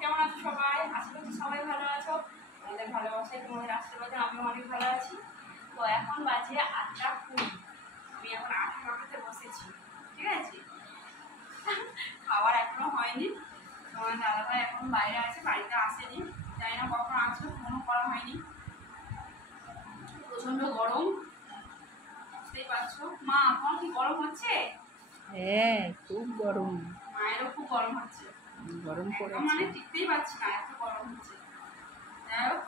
কেমন আছো সবাই? আশা করছি সবাই ভালো আছো। তোমাদের ভালোবাসায় তোমাদের আশীর্বাদে আমিও অনেক ভালো আছি। তো এখন বাজে 8টা 20। আমি এখন আটা মাখাতে বসেছি, ঠিক আছে। খাবার এখনো হয়নি। তোমার দাদাভাই এখন বাইরে আছে, বাড়িতে আসেনি, জানি না কখন আসবে, ফোনও করা হয়নি। প্রচন্ড গরম, বুঝতেই পারছো। মা এখন কি গরম হচ্ছে? হ্যাঁ, খুব গরম। মায়েরও খুব গরম হচ্ছে, গরম একদম পড়েছে। মানে টিকতেই পারছি না, এত গরম হচ্ছে। যাই হোক,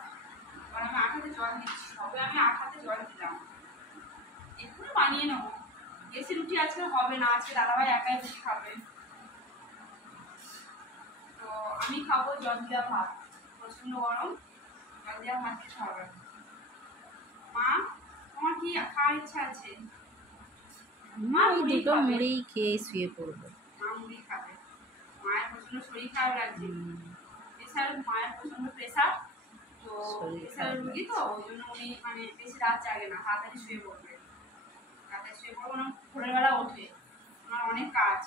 এবার আমি আঠাতে জল দিচ্ছি, তবে আমি আঠাতে জল দিলাম, এক্ষুনি বানিয়ে নেবো। বেশি রুটি আজকে হবে না, আজকে দাদাভাই একাই রুটি খাবে। তো আমি খাবো জল দেওয়া ভাত, প্রচন্ড গরম, জল দেওয়া ভাত খেতে হবে। মা, তোমার কি খাওয়ার ইচ্ছা আছে? মা ওই দুটো মুড়ি খেয়ে শুয়ে পড়বো। মা মুড়ি খাবে। মায়ের প্রচন্ড শরীর খারাপ লাগছে, প্রেশার, মায়ের প্রচন্ড প্রেশার। তো প্রেশারের রুগী, তো ওই জন্য উনি মানে বেশি রাত জাগে না, তাড়াতাড়ি শুয়ে পড়বে। তাড়াতাড়ি শুয়ে পড়বো না, ভোরের বেলা ওঠে, আমার অনেক কাজ।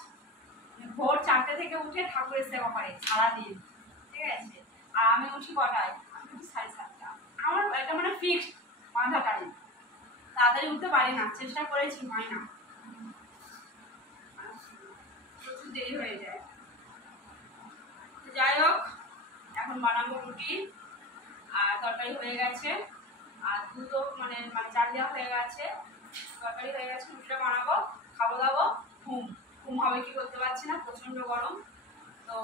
ভোর 4টে থেকে উঠে ঠাকুরের সেবা করে সারাদিন, ঠিক আছে। আর আমি উঠি কটায়? আমি উঠি 7:30। আমার এটা মানে ফিক্সড বাঁধা টাইম, তাড়াতাড়ি উঠতে পারি না, চেষ্টা করেছি, হয় না, প্রচুর দেরি হয়ে যায়। তো যাই হোক, এখন বানাবো রুটি, আর তরকারি হয়ে গেছে, আর দুধও মানে মানে চাল দেওয়া হয়ে গেছে, তরকারি হয়ে গেছে, রুটিটা বানাবো, খাবো দাবো, ঘুম। ঘুম হবে কি করতে পারছি না, প্রচন্ড গরম। তো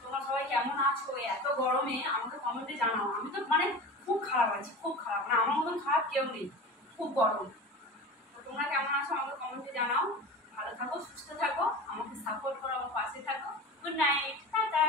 তোমরা সবাই কেমন আছো এত গরমে আমাকে কমেন্টে জানাও। আমি তো মানে খুব খারাপ আছি, খুব খারাপ, মানে আমার মতন খারাপ কেউ নেই, খুব গরম। তো তোমরা কেমন আছো আমাকে কমেন্টে জানাও। ভালো থাকো, সুস্থ থাকো, আমাকে সাপোর্ট করো, আমার পাশে থাকো। Good night, tata.